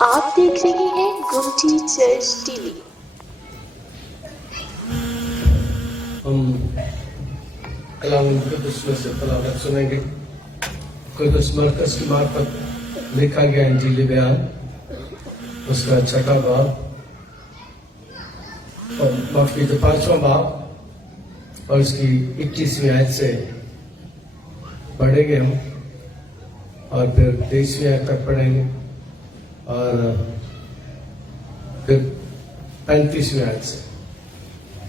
آپ دیکھ رہے ہیں گمٹی چرچ ٹی وی۔ ہم کلام مقدس میں سے تلاوت سنیں گے۔ قدس مرکز کی معرفت لکھا گیا انجیل بیان، اس کا 6واں باب اور معافی 5واں باب اور اس کی 21ویں آیت سے پڑھیں گے ہم، اور پھر 23ویں آیت تک پڑھیں گے، اور پھر 35ویں آیت سے۔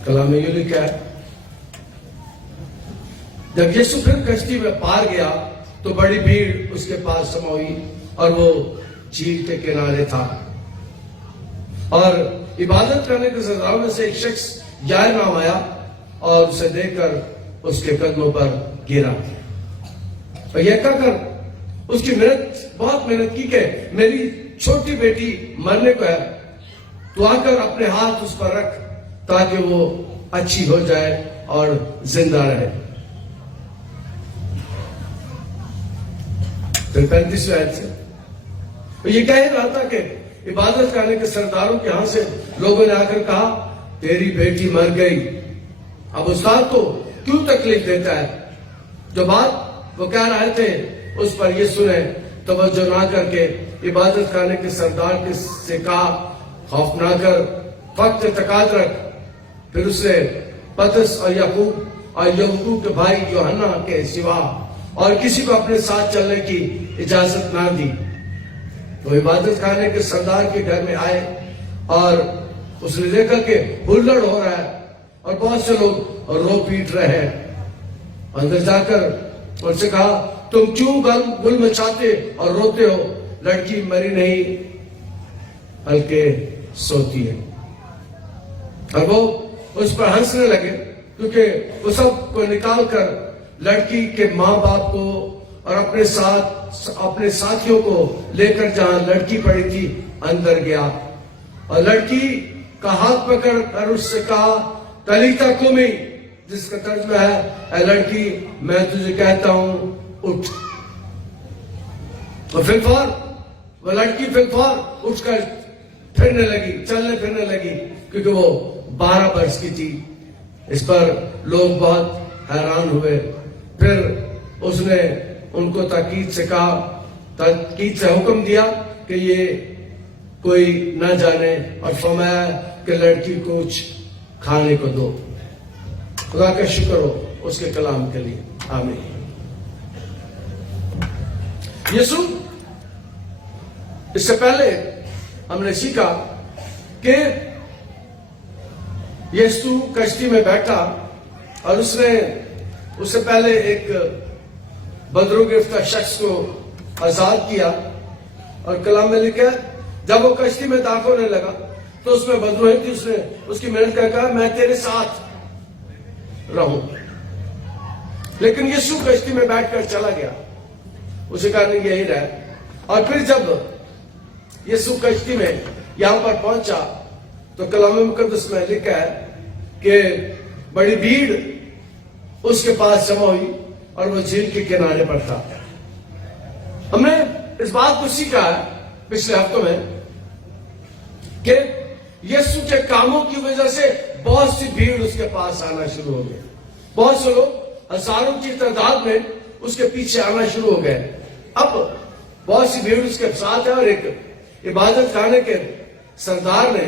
کلام میں یہ لکھا ہے، جب یسوع پھر کشتی میں پار گیا تو بڑی بھیڑ اس کے پاس جمع ہوئی، اور وہ جھیل کے کنارے تھا، اور عبادت کرنے کے سرداروں میں سے ایک شخص یائر نام آیا اور اسے دیکھ کر اس کے قدموں پر گرا اور یہ کہہ کر اس کی بہت محنت کی کہ میری چھوٹی بیٹی مرنے کو ہے، تو آ کر اپنے ہاتھ اس پر رکھ تاکہ وہ اچھی ہو جائے اور زندہ رہے۔ پھر 35ویں آیت سے یہ کہہ رہا تھا کہ عبادت کرنے کے سرداروں کے ہاں سے لوگوں نے آ کر کہا، تیری بیٹی مر گئی، اب استاد کو کیوں تکلیف دیتا ہے؟ جو بات وہ کہہ رہے تھے اس پر یسوع نے توجہ نہ کر کے عبادت کرنے کے سردار سے کہا، خوف نہ کر، وقت اعتقاد رکھ۔ پھر اس نے پطرس اور یعقوب کے بھائی یوحنا کے سوا اور کسی کو اپنے ساتھ چلنے کی اجازت نہ دی۔ وہ عبادت خانے کے سردار کے گھر میں آئے اور اس نے دیکھا کہ ہلڑ ہو رہا ہے اور بہت سے لوگ رو پیٹ رہے ہیں۔ اندر جا کر ان سے کہا، تم کیوں گل مچاتے اور روتے ہو؟ لڑکی مری نہیں بلکہ سوتی ہے۔ اور وہ اس پر ہنسنے لگے، کیونکہ وہ سب کو نکال کر لڑکی کے ماں باپ کو اور اپنے ساتھیوں کو لے کر جہاں لڑکی پڑی تھی اندر گیا، اور لڑکی کا ہاتھ پکڑ کر اس سے کہا، تلیتا کمی، جس کا ترجمہ ہے، اے لڑکی میں تجھے کہتا ہوں اٹھ۔ اور وہ لڑکی فلفار اٹھ کر پھرنے لگی، چلنے پھرنے لگی، کیونکہ وہ 12 برس کی تھی۔ اس پر لوگ بہت حیران ہوئے۔ پھر اس نے ان کو تاکید سے حکم دیا کہ یہ کوئی نہ جانے، اور فرمایا کہ لڑکی کو کچھ کھانے کو دو۔ خدا کا شکر ہو اس کے کلام کے لیے، آمین۔ یسوع، اس سے پہلے ہم نے سیکھا کہ یسوع کشتی میں بیٹھا اور اس سے پہلے ایک بدرو گرفتہ شخص کو آزاد کیا، اور کلام میں لکھا ہے، جب وہ کشتی میں داخل ہونے لگا تو اس میں بدرو تھی، اس نے اس کی محنت کر کہا، میں تیرے ساتھ رہوں، لیکن یسوع کشتی میں بیٹھ کر چلا گیا، اسے کہا نہیں یہی رہ۔ اور پھر جب یسوع کشتی میں یہاں پر پہنچا تو کلام مقدس میں لکھا ہے کہ بڑی بھیڑ اس کے پاس جمع ہوئی اور وہ جھیل کے کنارے پر تھا۔ ہم نے اس بات کو سیکھا ہے پچھلے ہفتوں میں کہ یسوع کے کاموں کی وجہ سے بہت سی بھیڑ اس کے پاس آنا شروع ہو گئی، بہت سے لوگ ہزاروں کی تعداد میں اس کے پیچھے آنا شروع ہو گئے۔ اب بہت سی بھیڑ اس کے ساتھ ہے، اور ایک عبادت خانے کے سردار نے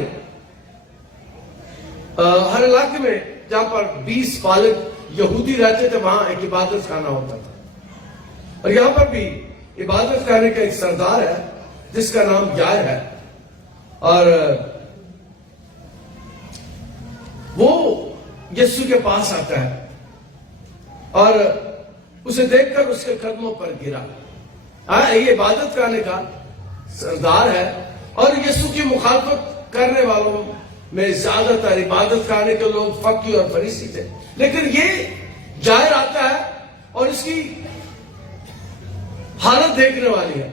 ہر علاقے میں جہاں پر 20 بالغ یہودی رہتے تھے وہاں ایک عبادت خانہ ہوتا تھا، اور یہاں پر بھی عبادت خانے کا ایک سردار ہے جس کا نام یائر ہے، اور وہ یسوع کے پاس آتا ہے اور اسے دیکھ کر اس کے قدموں پر گرا۔ یہ عبادت خانے کا سردار ہے، اور یسوع کی مخالفت کرنے والوں میں زیادہ تر عبادت خانے کے لوگ فقی اور فریسی تھے، لیکن یہ جائر آتا ہے اور اس کی حالت دیکھنے والی ہے،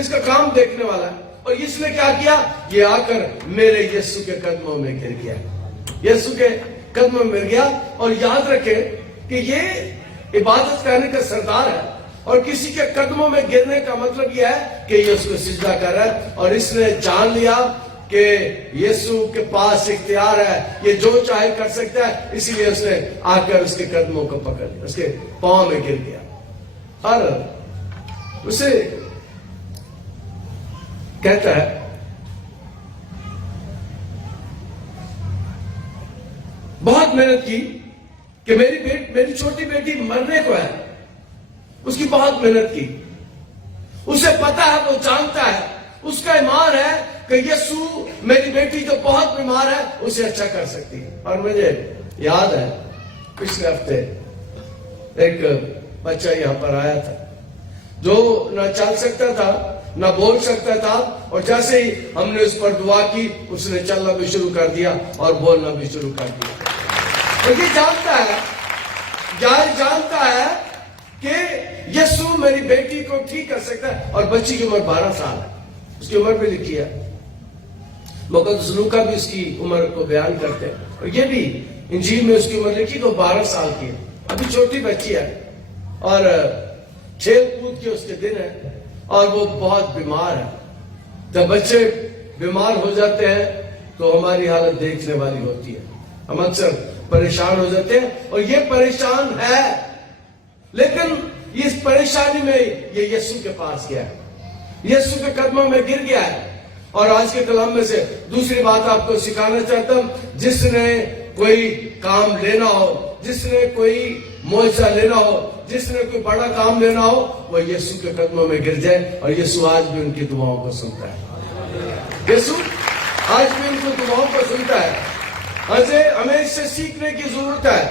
اس کا کام دیکھنے والا ہے، اور اس نے کیا کیا؟ یہ آ کر میرے یسوع کے قدموں میں گر گیا، یسوع کے قدموں میں گر گیا۔ اور یاد رکھے کہ یہ عبادت خانے کا سردار ہے، اور کسی کے قدموں میں گرنے کا مطلب یہ ہے کہ یہ اس کو سجدہ کر رہا ہے، اور اس نے جان لیا کہ یسوع کے پاس اختیار ہے، یہ جو چاہے کر سکتا ہے، اسی لیے اس نے آ کر اس کے قدموں کو پکڑ لیا، اس کے پاؤں میں گر گیا، اور اسے کہتا ہے بہت محنت کی کہ میری چھوٹی بیٹی مرنے کو ہے، اس کی بہت محنت کی، اسے پتا ہے، وہ جانتا ہے، اس کا ایمان ہے کہ یسوع میری بیٹی جو بہت بیمار ہے اسے اچھا کر سکتی ہے۔ اور مجھے یاد ہے پچھلے ہفتے ایک بچہ یہاں پر آیا تھا جو نہ چل سکتا تھا نہ بول سکتا تھا، اور جیسے ہی ہم نے اس پر دعا کی اس نے چلنا بھی شروع کر دیا اور بولنا بھی شروع کر دیا۔ اور یہ جانتا ہے کہ یسوع میری بیٹی کو ٹھیک کر سکتا ہے، اور بچی کی عمر 12 سال ہے، اس کی عمر بھی لکھی ہے، مقدس لوکا بھی اس کی عمر کو بیان کرتے ہیں، اور یہ بھی انجیل میں اس کی عمر لکھی تو 12 سال کی ہے، ابھی چھوٹی بچی ہے، اور کھیل کود کے اس کے دن ہے، اور وہ بہت بیمار ہے۔ جب بچے بیمار ہو جاتے ہیں تو ہماری حالت دیکھنے والی ہوتی ہے، ہم اکثر پریشان ہو جاتے ہیں، اور یہ پریشان ہے، لیکن اس پریشانی میں یہ یسوع کے پاس گیا ہے، یسوع کے قدموں میں گر گیا ہے۔ اور آج کے کلام میں سے دوسری بات آپ کو سکھانا چاہتا ہوں، جس نے کوئی کام لینا ہو، جس نے کوئی معجزہ لینا ہو، جس نے کوئی بڑا کام لینا ہو، وہ یسوع کے قدموں میں گر جائے، اور یسوع آج بھی ان کی دعاؤں کو سنتا ہے، یسوع آج بھی ان کی دعاؤں کو سنتا ہے۔ ہمیں اس سے سیکھنے کی ضرورت ہے،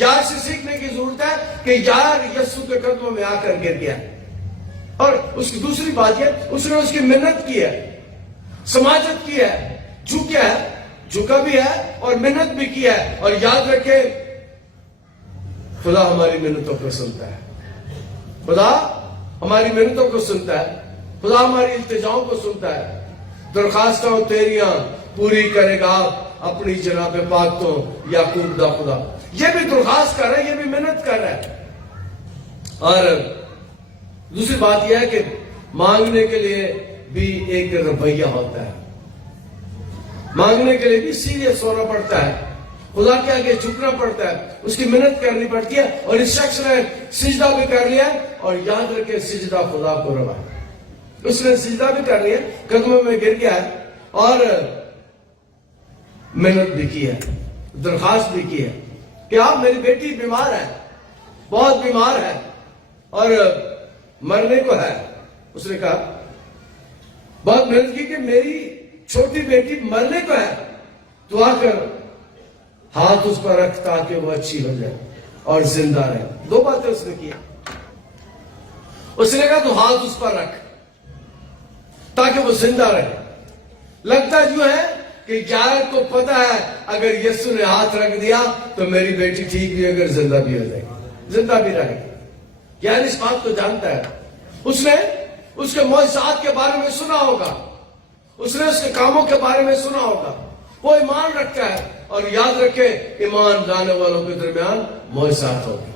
یار سے سیکھنے کی ضرورت ہے کہ یار یسوع کے قدموں میں آ کر گر گیا، اور اس کی دوسری بات یہ اس نے اس کی محنت کی ہے، سماجت کی ہے، جھکا بھی ہے اور محنت بھی کی ہے، اور یاد رکھے خدا ہماری محنتوں کو سنتا ہے، خدا ہماری محنتوں کو سنتا ہے، خدا ہماری التجاؤں کو سنتا ہے۔ درخواستوں تیریاں پوری کرے گا اپنی جناب پاک تو یعقوب دا خدا، یہ بھی درخواست کر رہا ہے، یہ بھی محنت کر رہا ہے۔ اور دوسری بات یہ ہے کہ مانگنے کے لیے بھی ایک رویہ ہوتا ہے، مانگنے کے لیے بھی سیریس ہونا پڑتا ہے، خدا کے آگے جھکنا پڑتا ہے، اس کی محنت کرنی پڑتی ہے، اور اس شخص نے سجدہ بھی کر لیا، اور یاد رکھے سجدہ خدا کو روا ہے، اس نے سجدہ بھی کر لیا، قدموں میں گر گیا ہے، اور محنت بھی کی ہے، درخواست بھی کی ہے کہ آپ میری بیٹی بیمار ہے، بہت بیمار ہے اور مرنے کو ہے۔ اس نے کہا بہت محنت کی کہ میری چھوٹی بیٹی مرنے کو ہے، تو آ کر ہاتھ اس پر رکھ تاکہ وہ اچھی ہو جائے اور زندہ رہے۔ دو باتیں اس نے کی، اس نے کہا تو ہاتھ اس پر رکھ تاکہ وہ زندہ رہے۔ لگتا جو ہے کہ یار کو پتا ہے اگر یسوع نے ہاتھ رکھ دیا تو میری بیٹی ٹھیک بھی اگر زندہ بھی ہو جائے گی، زندہ بھی رہے گی، یار اس بات کو جانتا ہے، اس نے اس کے معجزات کے بارے میں سنا ہوگا، اس نے اس کے کاموں کے بارے میں سنا ہوگا، وہ ایمان رکھتا ہے، اور یاد رکھے ایمان لانے والوں کے درمیان معجزات ہوگی،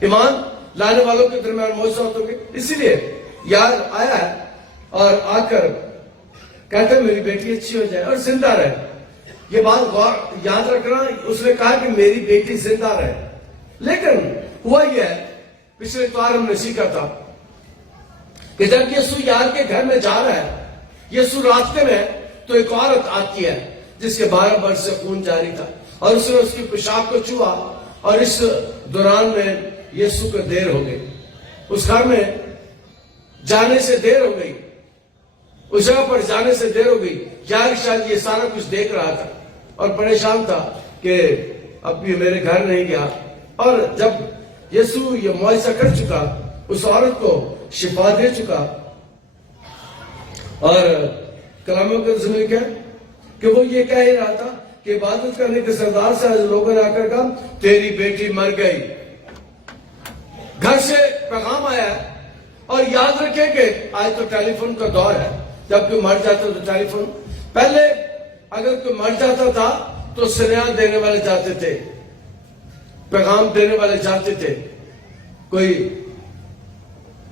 ایمان لانے والوں کے درمیان معجزات ہوگی۔ اسی لیے یار آیا ہے اور آ کر کہتا ہے میری بیٹی اچھی ہو جائے اور زندہ رہے۔ یہ بات یاد رکھنا، اس نے کہا کہ میری بیٹی زندہ رہے، لیکن ہوا یہ ہے، پچھلے اتوار ہم نے سیکھا تھا کہ جب یسوع یار کے گھر میں جا رہا ہے، یسوع راستے میں تو ایک عورت آتی ہے جس کے 12 برس سے خون جاری تھا، اور اس نے اس کی پوشاک کو چھوا، اور اس دوران میں یسوع کو دیر ہو گئی، اس گھر میں جانے سے دیر ہو گئی، اس جگہ پر جانے سے دیر ہو گئی۔ یار شاید یہ سارا کچھ دیکھ رہا تھا اور پریشان تھا کہ اب یہ میرے گھر نہیں گیا، اور جب یسوع یہ معجزہ کر چکا، اس عورت کو شفا دے چکا، اور کلاموں کے ذمہ کیا کہ وہ یہ کہہ رہا تھا کہ عبادت کرنے کے سردار سے لوگوں نے آ کر کہا تیری بیٹی مر گئی۔ گھر سے پیغام آیا ہے، اور یاد رکھیں کہ آج تو ٹیلی فون کا دور ہے، جب کوئی مر جاتا تو ٹیلی فون، پہلے اگر کوئی مر جاتا تھا تو سنیا دینے والے جاتے تھے، پیغام دینے والے جاتے تھے، کوئی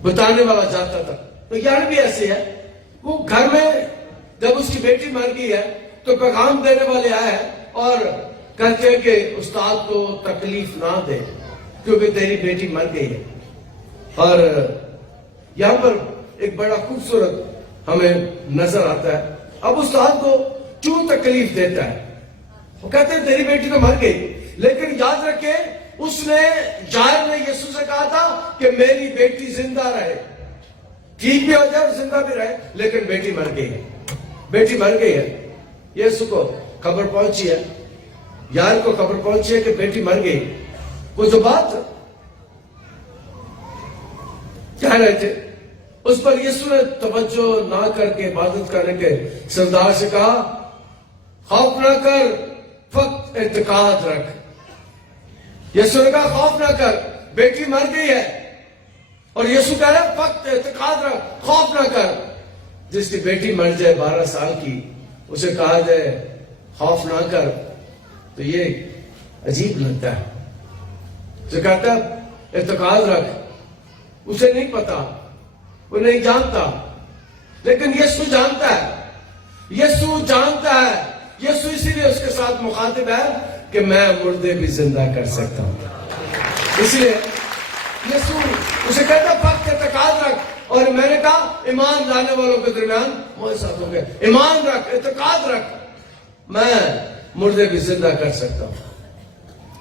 بتانے والا جاتا تھا. تو یہاں بھی ایسے ہے, وہ گھر میں جب اس کی بیٹی مر گئی ہے تو پیغام دینے والے آئے ہیں اور کہتے ہیں کہ استاد کو تکلیف نہ دے کیونکہ تیری بیٹی مر گئی ہے. اور یہاں پر ایک بڑا خوبصورت ہمیں نظر آتا ہے. اب استاد کو کیوں تکلیف دیتا ہے؟ وہ کہتے ہیں تیری بیٹی تو مر گئی, لیکن یاد رکھے اس نے جائر نے یسوع سے کہا تھا کہ میری بیٹی زندہ رہے, ٹھیک بھی ہو جائے اور زندہ بھی رہے, لیکن بیٹی مر گئی ہے. بیٹی مر گئی ہے. یسوع کو خبر پہنچی ہے, یار کو خبر پہنچی ہے کہ بیٹی مر گئی. وہ جو بات کہہ رہے تھے اس پر یسوع نے توجہ نہ کر کے عبادت کرنے کے سردار سے کہا, خوف نہ کر, فقط اعتقاد رکھ. یسوع نے کہا خوف نہ کر, بیٹی مر گئی ہے. اور یسوع کہہ رہا ہے فقط اعتقاد رکھ, خوف نہ کر. جس کی بیٹی مر جائے 12 سال کی, اسے کہا جائے خوف نہ کر, تو یہ عجیب لگتا ہے. اسے کہتا ہے اعتقاد رکھ. اسے نہیں پتا, وہ نہیں جانتا, لیکن یسوع جانتا ہے. یسوع جانتا ہے. یسوع اسی لیے اس کے ساتھ مخاطب ہے کہ میں مردے بھی زندہ کر سکتا ہوں. اس لیے یسوع اسے کہتا ہے فقط اعتقاد رکھ. اور میں نے کہا ایمان لانے والوں کے درمیان میرے ساتھ ہو گئے, ایمان رکھ, اعتقاد رکھ, میں مردے بھی زندہ کر سکتا ہوں.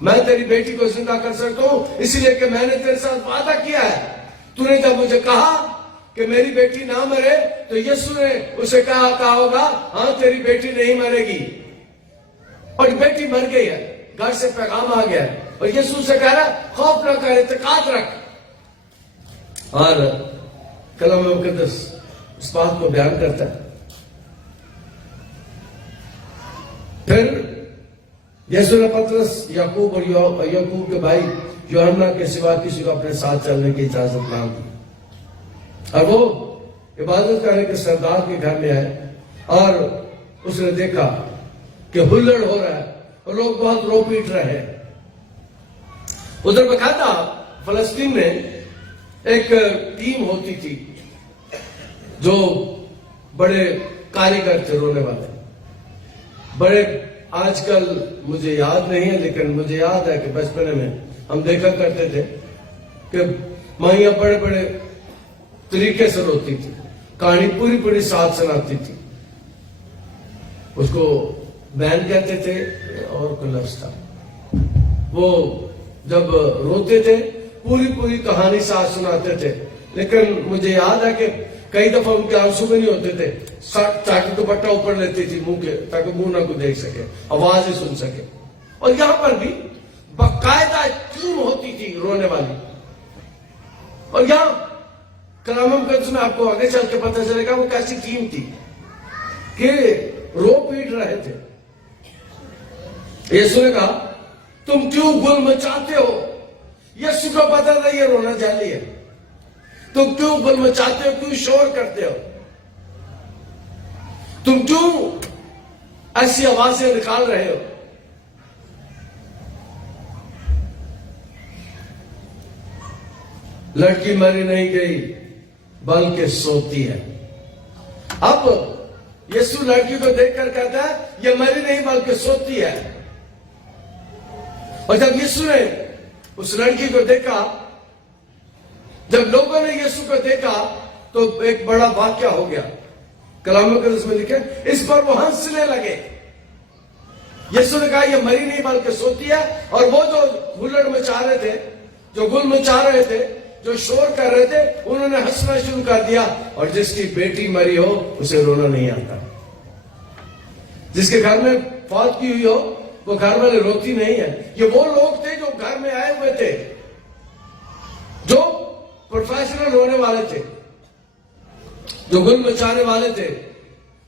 میں تیری بیٹی کو زندہ کر سکتا ہوں اس لیے کہ میں نے تیرے ساتھ وعدہ کیا ہے. تو نے جب مجھے کہا کہ میری بیٹی نہ مرے تو یسوع نے اسے کہا ہوگا ہاں تیری بیٹی نہیں مرے گی, اور بیٹی مر گئی ہے. گھر سے پیغام آ گیا اور یسوع سے کہہ رہا خوف نہ کر, اعتقاد رکھ. اور کلام مقدس اس بات کو بیان کرتا ہے. پھر یسوع نے پطرس, یعقوب اور یعقوب کے بھائی یوحنا کے سوا کسی کو اپنے ساتھ چلنے کی اجازت نہ دی. اور وہ عبادت کرنے کے سردار کے گھر میں آئے اور اس نے دیکھا کہ ہلڑ ہو رہا ہے اور لوگ بہت رو پیٹ رہے ہیں. ادھر بکاتا فلسطین میں ایک ٹیم ہوتی تھی جو بڑے کاریگر تھے رونے والے, بڑے, آج کل مجھے یاد نہیں ہے لیکن مجھے یاد ہے کہ بچپنے میں ہم دیکھا کرتے تھے کہ مائیاں بڑے بڑے طریقے سے روتی تھی, کہانی پوری پوری ساتھ سناتی تھی. اس کو بین کہتے تھے اور کوئی لفظ تھا. وہ جب روتے تھے پوری پوری کہانی ساتھ سناتے تھے, لیکن مجھے یاد ہے کہ کئی دفعہ ان کے آنسو بھی نہیں ہوتے تھے. تاکہ دوپٹہ اوپر لیتی تھی منہ کے, تاکہ منہ نہ کو دیکھ سکے, آواز ہی سن سکے. اور یہاں پر بھی باقاعدہ ٹیم ہوتی تھی رونے والی. اور یہاں کلام مقدس میں آپ کو آگے چل کے پتہ چلے گا وہ کیسی ٹیم تھی کہ رو پیٹ رہے تھے. یسوع نے کہا تم کیوں گل مچاتے ہو؟ یسوع کو پتہ تھا یہ رونا جعلی ہے. تم کیوں گل مچاتے ہو, کیوں شور کرتے ہو, تم کیوں ایسی آوازیں نکال رہے ہو؟ لڑکی مری نہیں گئی بلکہ سوتی ہے. اب یسوع لڑکی کو دیکھ کر کہتا ہے یہ مری نہیں بلکہ سوتی ہے. اور جب یسوع نے اس لڑکی کو دیکھا, جب لوگوں نے یسوع کو دیکھا تو ایک بڑا واقعہ ہو گیا. کلام مقدس میں لکھے اس پر وہ ہنسنے لگے. یسوع نے کہا یہ مری نہیں بلکہ سوتی ہے. اور وہ جو ہلڑ مچا رہے تھے, جو گل مچا رہے تھے, جو شور کر رہے تھے, انہوں نے ہنسنا شروع کر دیا. اور جس کی بیٹی مری ہو اسے رونا نہیں آتا. جس کے گھر میں فوت کی ہوئی ہو وہ گھر والے روتی نہیں ہے. یہ وہ لوگ تھے جو گھر میں آئے ہوئے تھے, جو پروفیشنل ہونے والے تھے, جو گل مچانے والے تھے,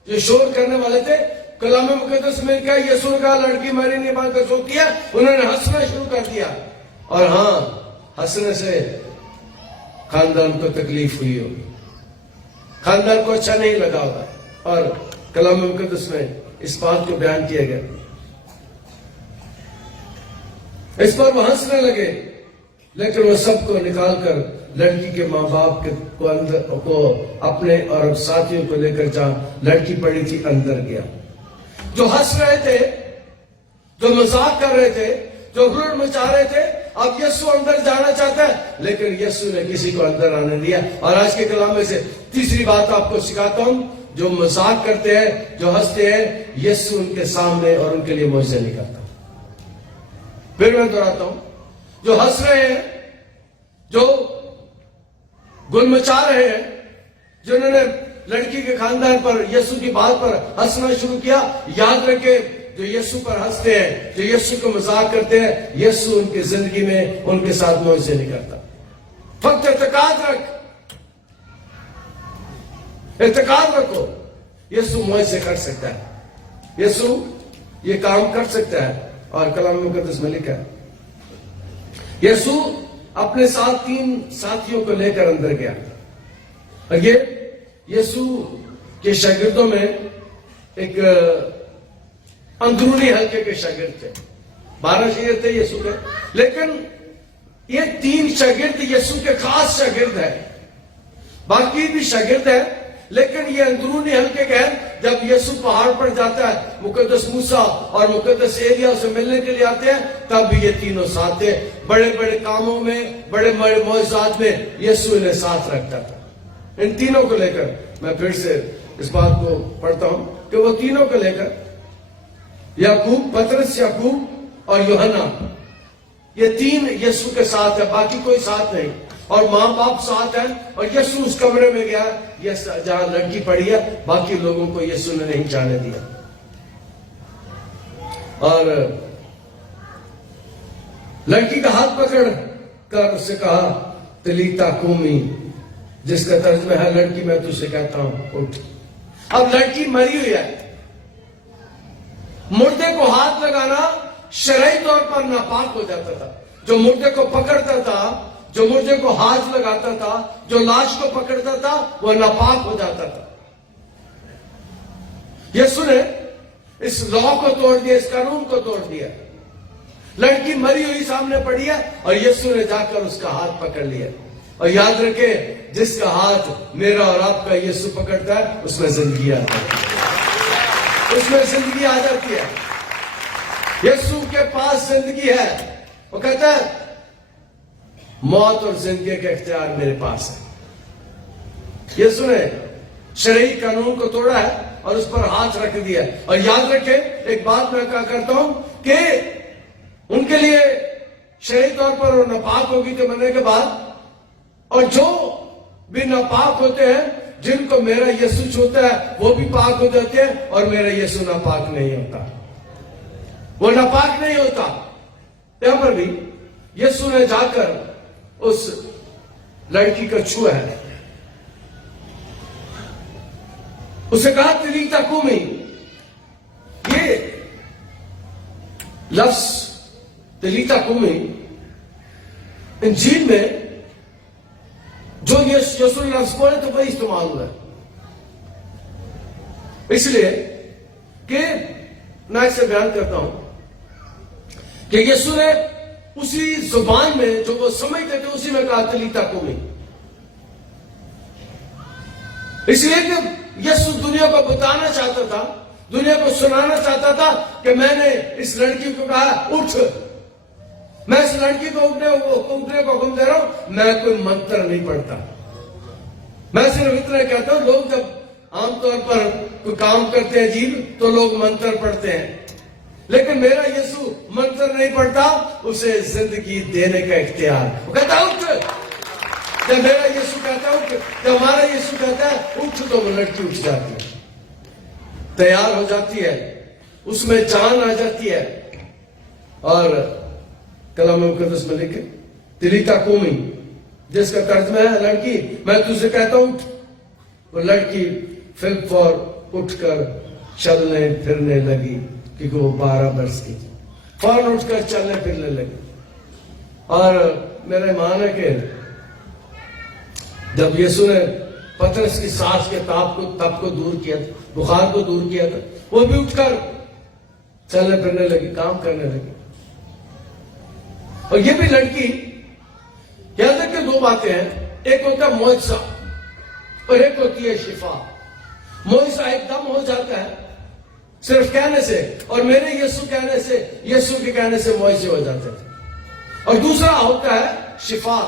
جو شور کرنے والے تھے. کلام مقدس میں کہا یسوع نے کہا لڑکی مری نہیں بلکہ سوتی ہے. انہوں نے ہنسنا شروع کر دیا. اور ہاں, ہنسنے سے خاندان کو تکلیف ہوئی ہوگی, خاندان کو اچھا نہیں لگا ہوگا. اور کلام مقدس میں اس بات کو بیان کیا گیا. اس پر وہ ہنسنے لگے, لیکن وہ سب کو نکال کر لڑکی کے ماں باپ کو اپنے اور ساتھیوں کو لے کر جہاں لڑکی پڑی تھی اندر گیا. جو ہنس رہے تھے، جو مذاق کر رہے تھے، جو ہلڑ مچا رہے تھے، اب یسوع اندر جانا چاہتا ہے، لیکن یسوع نے کسی کو اندر آنے دیا. اور آج کے کلام میں سے تیسری بات آپ کو سکھاتا ہوں، جو مذاق کرتے ہیں، جو ہنستے ہیں، یسوع ان کے سامنے اور ان کے لیے معجزے نہیں کرتا. پھر میں دہراتا ہوں، جو ہنس رہے ہیں، جو گل مچا رہے ہیں، جنہوں نے لڑکی کے خاندان پر، یسوع کی بات پر ہنسنا شروع کیا، یاد رکھے جو یسوع پر ہنستے ہیں، جو یسوع کو مذاق کرتے ہیں، یسوع ان کی زندگی میں ان کے ساتھ معجزے نہیں کرتا. فقط اعتقاد رکھ، اعتقاد رکھو، یسوع معجزے کر سکتا ہے، یسوع یہ کام کر سکتا ہے. اور کلام مقدس میں لکھا ہے یسوع اپنے ساتھ 3 ساتھیوں کو لے کر اندر گیا. اور یہ یسوع کے شاگردوں میں ایک اندرونی حلقے کے شاگرد تھے. 12 شاگرد تھے یسوع کے، لیکن یہ 3 شاگرد یسوع کے خاص شاگرد ہیں. باقی بھی شاگرد ہیں، لیکن یہ اندرونی حلقے کے ہیں. جب یسوع پہاڑ پر جاتا ہے، مقدس موسیٰ اور مقدس ایلیا سے ملنے کے لیے آتے ہیں، تب بھی یہ تینوں ساتھ تھے. بڑے بڑے کاموں میں، بڑے بڑے معجزات میں یسوع انہیں ساتھ رکھتا تھا. ان تینوں کو لے کر میں پھر سے اس بات کو پڑھتا ہوں کہ وہ تینوں کو لے کر یعقوب، پطرس، یعقوب اور یوحنا، یہ 3 یسوع کے ساتھ ہے، باقی کوئی ساتھ نہیں. اور ماں باپ ساتھ ہیں. اور یسوع اس کمرے میں گیا جہاں لڑکی پڑی ہے، باقی لوگوں کو یسوع نے نہیں جانے دیا. اور لڑکی کا ہاتھ پکڑ کر اس سے کہا تلیتا کومی، جس کا ترجمہ ہے لڑکی میں تجھے کہتا ہوں اٹھ. اب لڑکی مری ہوئی ہے. مردے کو ہاتھ لگانا شرعی طور پر ناپاک ہو جاتا تھا. جو مردے کو پکڑتا تھا، جو مردے کو ہاتھ لگاتا تھا، جو لاش کو پکڑتا تھا، وہ ناپاک ہو جاتا تھا. یسوع نے اس لا کو توڑ دیا، اس قانون کو توڑ دیا. لڑکی مری ہوئی سامنے پڑی ہے اور یسوع نے جا کر اس کا ہاتھ پکڑ لیا. اور یاد رکھے، جس کا ہاتھ میرا اور آپ کا یسوع پکڑتا ہے، اس میں زندگی آتی ہے، اس میں زندگی آ جاتی ہے. یسوع کے پاس زندگی ہے. وہ کہتا ہے موت اور زندگی کا اختیار میرے پاس ہے. یسوع نے شرعی قانون کو توڑا ہے اور اس پر ہاتھ رکھ دیا. اور یاد رکھے، ایک بات میں کہا کرتا ہوں کہ ان کے لیے شرعی طور پر وہ ناپاک ہوگی تھے مرنے کے بعد، اور جو بھی ناپاک ہوتے ہیں، جن کو میرا یسوع چھوتا ہے، وہ بھی پاک ہو جاتے ہیں. اور میرا یسوع ناپاک نہیں ہوتا، وہ ناپاک نہیں ہوتا. یہاں پر بھی یسوع نے جا کر اس لڑکی کو چھوا ہے. اسے کہا تلیتا کومی. یہ لفظ تلیتا کومی انجیل میں جو یسوع نے لفظ بولے تو وہی استعمال ہوا ہے. اس لیے کہ میں اسے بیان کرتا ہوں کہ یسوع نے اسی زبان میں جو وہ سمجھتے تھے، اسی میں کہا تلیتا کومی. اس لیے کہ یسوع دنیا کو بتانا چاہتا تھا، دنیا کو سنانا چاہتا تھا کہ میں نے اس لڑکی کو کہا اٹھ. میں اس لڑکی کو اٹھنے کو حکم دے رہا ہوں. میں کوئی منتر نہیں پڑھتا، میں صرف اتنا کہتا ہوں. لوگ جب عام طور پر کوئی کام کرتے ہیں عجیب، تو لوگ منتر پڑھتے ہیں، لیکن میرا یسوع منتر نہیں پڑھتا، اسے زندگی دینے کا اختیار. وہ کہتا ہے اٹھ. جب میرا یسوع کہتا ہے اٹھ، جب ہمارا یسوع کہتا ہے اٹھ، تو وہ لڑکی اٹھ جاتی ہے، تیار ہو جاتی ہے، اس میں جان آ جاتی ہے. اور کلام مقدس میں لکھے تلیتا کومی، جس کا ترجمہ ہے لڑکی میں تجھے کہتا ہوں اٹھ. وہ لڑکی فلپ فور اٹھ کر چلنے پھرنے لگی، کیونکہ وہ 12 برس کی تھی. فوراً اٹھ کر چلنے پھرنے لگی. اور میرا ایمان ہے کہ جب یسوع نے پطرس کی سانس کے تپ کو دور کیا تھا، بخار کو دور کیا تھا، وہ بھی اٹھ کر چلنے پھرنے لگی، کام کرنے لگی. اور یہ بھی لڑکی، یاد ہے کہ 2 باتیں ہیں. ایک ہوتا ہے معجزہ اور ایک ہوتی ہے شفا. معجزہ ایک دم ہو جاتا ہے صرف کہنے سے, اور میرے یسوع کہنے سے, یسوع کے کہنے سے معجزے ہو جاتے تھے. اور دوسرا ہوتا ہے شفا.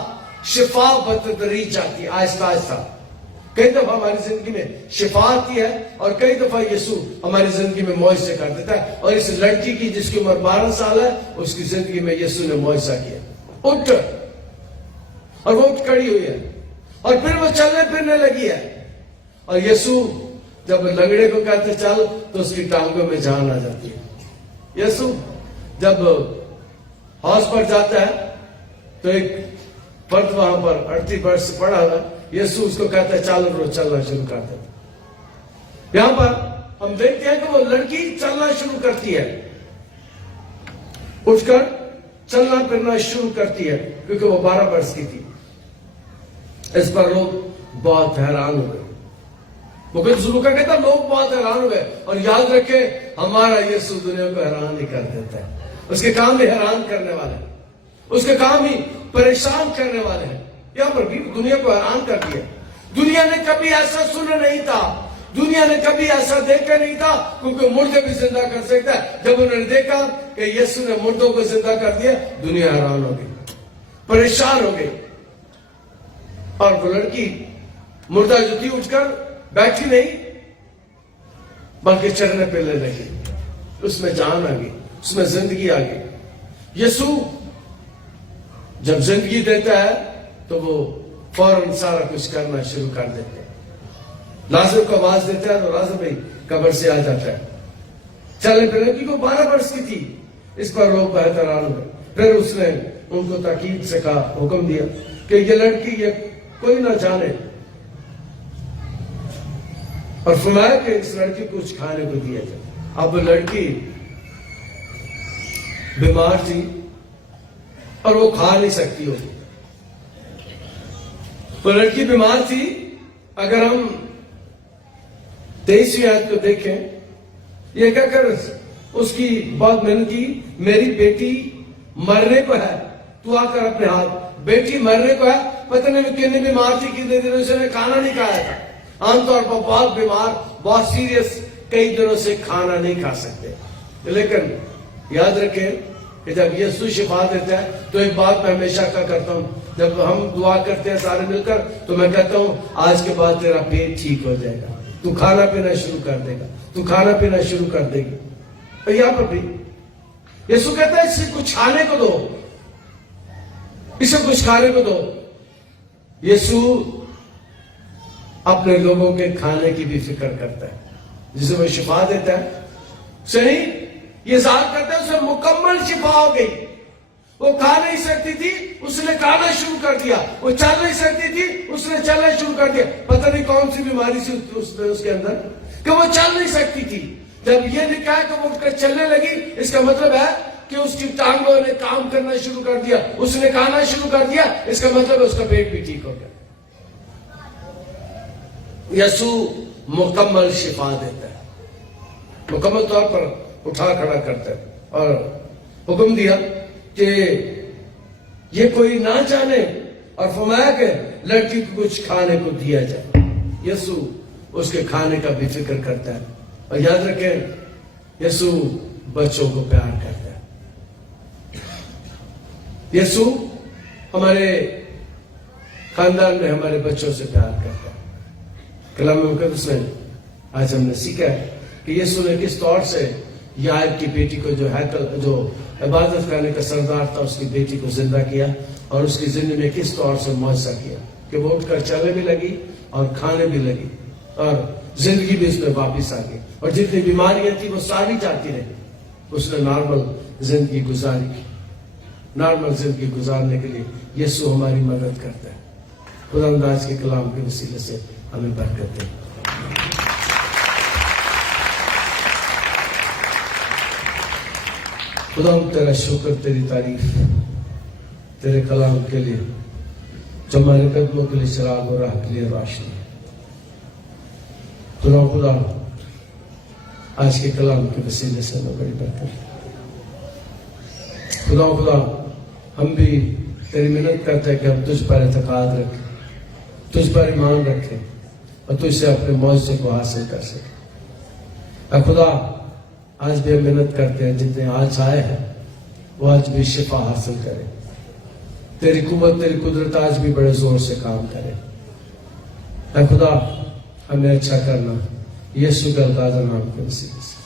شفا بتدریج جاتی ہے, آہستہ آہستہ. کئی دفعہ ہماری زندگی میں شفا آتی ہے اور کئی دفعہ یسوع ہماری زندگی میں معجزے کر دیتا ہے. اور اس لڑکی کی جس کی عمر 12 سال ہے, اس کی زندگی میں یسوع نے معجزہ کیا. اٹھ, اور وہ اٹھ کھڑی ہوئی ہے اور پھر وہ چلنے پھرنے لگی ہے. اور یسوع جب لنگڑے کو کہتے چل تو اس کی ٹانگوں میں جان آ جاتی ہے. یسوع جب ہاؤس پر جاتا ہے تو ایک فرد وہاں پر 38 برس سے پڑا ہوا, یسوع اس کو کہتا ہے چل, رو چلنا شروع کر دیتا. یہاں پر ہم دیکھتے ہیں کہ وہ لڑکی چلنا شروع کرتی ہے, اٹھ کر چلنا پھرنا شروع کرتی ہے کیونکہ وہ 12 برس کی تھی. اس پر لوگ بہت حیران ہوئے. مقدس لوکا کہتا ہے لوگ بہت حیران ہوئے. اور یاد رکھے ہمارا یسوع دنیا کو حیران ہی کر دیتا ہے. اس کے کام ہی حیران کرنے والے ہیں, اس کے کام ہی پریشان کرنے والے ہیں. یہاں پر بھی دنیا کو حیران کر دیا. دنیا نے کبھی ایسا سنا نہیں تھا, دنیا نے کبھی ایسا دیکھا نہیں تھا, کیونکہ مردے بھی زندہ کر سکتا ہے. جب انہوں نے دیکھا کہ یسوع نے مردوں کو زندہ کر دیا, دنیا حیران ہو گئی, پریشان ہو گئی. اور وہ لڑکی مردہ جو تھی اٹھ کر بیٹھی نہیں بلکہ چلنے پھرنے لگی. اس میں جان آ گئی, اس میں زندگی آ گئی. یسوع جب زندگی دیتا ہے تو وہ فوراً سارا کچھ کرنا شروع کر دیتے ہیں. لازر کو آواز دیتا ہے تو لازر بھائی قبر سے آ جاتا ہے. چلنے پھرنے کی, وہ 12 برس کی تھی. اس پر لوگ بہت حیران ہوئے. پھر اس نے ان کو تاکید سے کہا, حکم دیا کہ یہ لڑکی یہ کوئی نہ جانے, اور فرمایا کہ اس لڑکی کو کچھ کھانے کو دیا جائے. اب وہ لڑکی بیمار تھی اور وہ کھا نہیں سکتی ہوگی. وہ لڑکی بیمار تھی. اگر ہم 23ویں آیت کو دیکھیں, یہ کہہ کر اس کی بہت محنت کی, میری بیٹی مرنے کو ہے, تو آ کر اپنے ہاتھ. بیٹی مرنے کو ہے, پتہ نہیں کتنی بیمار تھی, کتنے دنوں سے نے کھانا نہیں کھایا تھا. عام طور پر بہت بیمار, بہت سیریس, کئی دنوں سے کھانا نہیں کھا سکتے. لیکن یاد رکھیں کہ جب یسوع شفا دیتا ہے تو ایک بات میں ہمیشہ کا کرتا ہوں, جب ہم دعا کرتے ہیں سارے مل کر, تو میں کہتا ہوں آج کے بعد تیرا پیٹ ٹھیک ہو جائے گا, تو کھانا پینا شروع کر دے گا, تو کھانا پینا شروع کر دے گی. اور یہاں پر بھی یسوع کہتا ہے اسے کچھ کھانے کو دو, اسے کچھ کھانے کو دو. یسوع اپنے لوگوں کے کھانے کی بھی فکر کرتا ہے. جسے وہ شفا دیتا ہے, صحیح یہ ظاہر کرتا ہے اسے مکمل شفا ہو گئی. وہ کھا نہیں سکتی تھی, اس نے کھانا شروع کر دیا. وہ چل نہیں سکتی تھی, اس نے چلنا شروع کر دیا. پتہ نہیں کون سی بیماری سی اس کے اندر کہ وہ چل نہیں سکتی تھی. جب یہ لکھا ہے کہ وہ اٹھ کر چلنے لگی, اس کا مطلب ہے کہ اس کی ٹانگوں نے کام کرنا شروع کر دیا, اس نے کھانا شروع کر دیا. اس کا مطلب اس کا پیٹ بھی ٹھیک ہو گیا. یسوع مکمل شفا دیتا ہے, مکمل طور پر اٹھا کھڑا کرتا ہے. اور حکم دیا کہ یہ کوئی نہ جانے, اور فرمایا کہ لڑکی کو کچھ کھانے کو دیا جائے. یسوع اس کے کھانے کا بھی فکر کرتا ہے. اور یاد رکھیں یسوع بچوں کو پیار کرتا ہے. یسوع ہمارے خاندان میں ہمارے بچوں سے پیار کرتا ہے. کلام مقدس میں آج ہم نے سیکھا ہے کہ یسوع نے کس طور سے یائر کی بیٹی کو, جو ہیکل جو عبادت کرنے کا سردار تھا, اس کی بیٹی کو زندہ کیا, اور اس کی زندگی میں کس طور سے معجزہ کیا کہ وہ اٹھ کر چلنے بھی لگی اور کھانے بھی لگی, اور زندگی بھی اس میں واپس آ گئی. اور جتنی بیماریاں تھیں وہ ساری جاتی رہی. اس نے نارمل زندگی گزاری. نارمل زندگی گزارنے کے لیے یسوع ہماری مدد کرتا ہے. خدا انداز کے کلام کے وسیلے سے ہمیں برکت دے. خدا تیرا شکر, تیری تعریف, تیرے کلام کے لیے جو ہمارے قدموں کے لیے چراغ اور راہ کے لیے روشنی. خدا آج کے کلام کے وسیلے سے ہمیں بڑی برکت. خدا ہم بھی تیری محنت کرتے ہیں کہ ہم تجھ پر اعتقاد رکھیں, تجھ پر ایمان رکھیں اور تجھ سے اپنے معجزے کو حاصل کر سکیں۔ اے خدا آج بھی محنت کرتے ہیں، جتنے آج آئے ہیں وہ آج بھی شفا حاصل کریں، تیری قوت تیری قدرت آج بھی بڑے زور سے کام کرے۔ اے خدا ہمیں اچھا کرنا، یسوع کے القادر نام کے وسیلے سے۔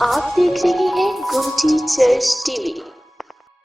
آپ دیکھ رہے ہیں گوٹی چرچ ٹی وی۔